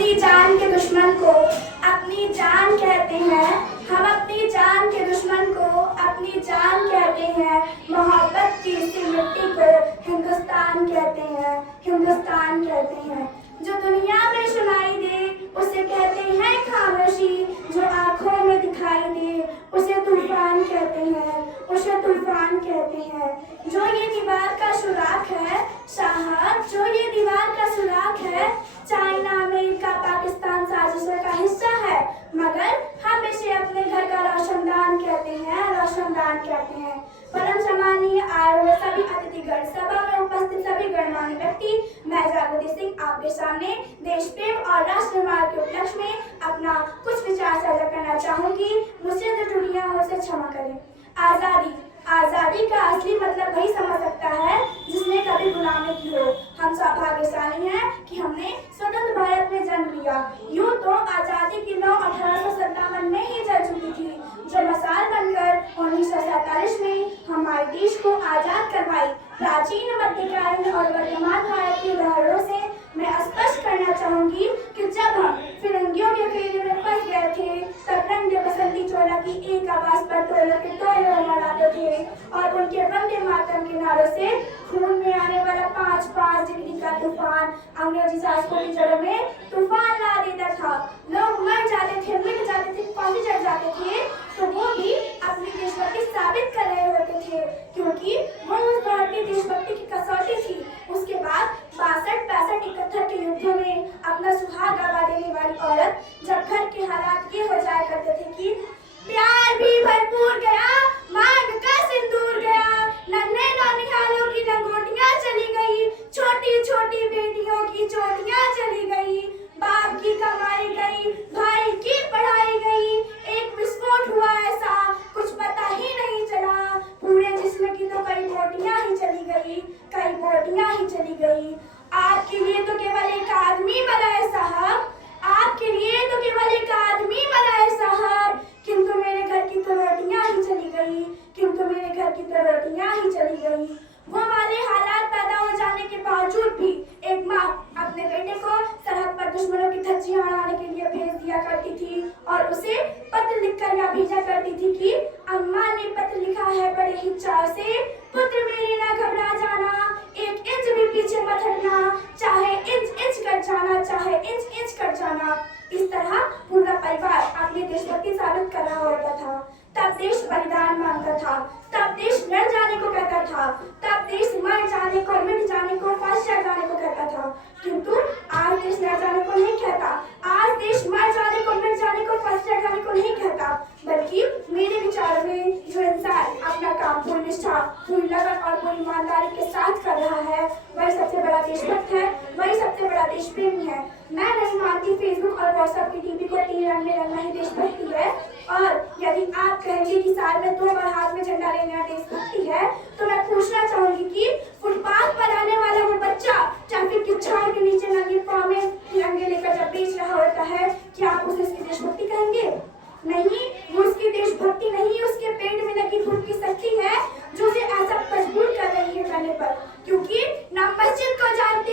अपनी जान के दुश्मन को अपनी जान कहते हैं, हम अपनी जान के दुश्मन को अपनी जान कहते हैं। मोहब्बत की इसी मिट्टी को हिंदुस्तान कहते हैं, हिंदुस्तान कहते हैं। जो दुनिया में सुनाई दे उसे कहते हैं खामोशी, जो आंखों में दिखाई दे उसे तूफान कहते हैं, उसे तूफान कहते हैं। जो ये दीवार का सुराख है साहब, जो ये दीवार का सुराख है, चाइना अमेरिका पाकिस्तान साजिशों का हिस्सा है, मगर हम इसे अपने घर का रोशनदान कहते हैं, रोशनदान कहते हैं। परम सम्मानीय आए हुए सभी अतिथिगण, सभा में उपस्थित सभी गणमान्य व्यक्ति, मैं जागृति सिंह आपके सामने देश प्रेम और राष्ट्र निर्माण के उपलक्ष्य में अपना कुछ विचार साझा करना चाहूंगी। मुझसे जो त्रुटियां हो उसे क्षमा करें। आजादी, आजादी का असली मतलब वही समझ सकता है जिसने कभी गुलामी की हो। हम सौभाग्यशाली हैं कि हमने स्वतंत्र भारत में जन्म लिया। यूं तो आजादी की लौ 1857 में ही जल चुकी थी, जो मसाल बनकर 1947 में हमारे देश को आजाद करवाई। प्राचीन, मध्यकालीन और वर्तमान भारत के उदाहरणों से मैं स्पष्ट करना चाहूंगी कि जब हम फिरंगियों के फेरे में फंस गए थे, तब रंग बसंती चोला की एक आवाज पर टोलों के टोले लड़ाते थे और उनके वंदे मातरम के नारों से खून में आने वाला 5-5 डिग्री का तूफान अंग्रेजी शासकों की जड़ों में तूफान ला देता था। लोग मर जाते थे, मिट जाते थे, फांसी चढ़ जाते थे, तो वो भी अपनी देशभक्ति साबित कर रहे होते थे, क्योंकि वो उस भारतीय देशभक्ति की कसौटी थी। उसके बाद 62-65-71 के युद्धों में अपना सुहाग गवा देने वाली औरत जब घर के हालात ये हो जाया करते थे कि प्यार भी भरपूर गया, मांग का सिंदूर गया, नन्हे नौनिहालों की लंगोटियां चली गई, छोटी छोटी बेटियों की चोटियां चली गई, बाप की कमाई गई, भाई की पढ़ाई गई, एक विस्फोट हुआ ऐसा कुछ पता ही नहीं चला, पूरे जिस्म की तो कई बोटियां ही चली गई, कई बोटियां ही चली गई। आपके लिए तो केवल एक आदमी मरा है साहब, आपके लिए तो केवल एक आदमी मरा है साहब, किंतु मेरे घर की तो रोटियां ही चली गई, किंतु मेरे घर की तो रोटियां ही चली गई। वो वाले हालात पैदा हो जाने के बावजूद भी एक माँ अपने बेटे को सरहद पर दुश्मनों की धज्जियां उड़ाने के लिए भेज दिया करती थी और उसे पत्र लिखकर या भेजा करती थी कि अम्मा ने पत्र लिखा है बड़े ही चाव से, पुत्र मेरे ना घबरा जाना, एक इंच भी पीछे मत हटना, चाहे इंच इंच कर जाना, चाहे इंच इंच कर जाना। इस तरह पूरा परिवार अपनी देशभक्ति साबित कर रहा होता था। तब देश बलिदान मांगता था, तब देश लड़ जाने को कहता था, तब देश मर जाने को, मिट जाने को, फांसी चढ़ जाने को कहता था, किंतु आज देश लड़ जाने को नहीं कहता, आज देश मर जाने को, मिट जाने को, फांसी चढ़ जाने को नहीं कहता, बल्कि मेरे विचार में जो इंसान अपना काम पूरी निष्ठा, पूरी लगन और पूरी ईमानदारी के साथ कर रहा है, वही सबसे बड़ा देशभक्त है, वही सबसे बड़ा देशप्रेमी है। मैं नहीं मानती फेसबुक और व्हाट्सएप की टीवी को 3 रंग में रंगना ही देशभक्ति है, और यदि आप कहेंगे कि साल में 2 बार हाथ में झंडा लेना देशभक्ति है, तो मैं पूछना चाहूंगी कि फुटपाथ पर आने वाला वो बच्चा ट्रैफिक की छांव के नीचे नंगे पांव में तिरंगे लेकर जब बेच रहा होता है, क्या आप उसे उसकी देशभक्ति कहेंगे? नहीं, वो उसकी देशभक्ति नहीं, उसके पेट में लगी भूख की शक्ति है जो उसे ऐसा मजबूर कर रही है करने पर, क्योंकि ना मस्जिद को जानती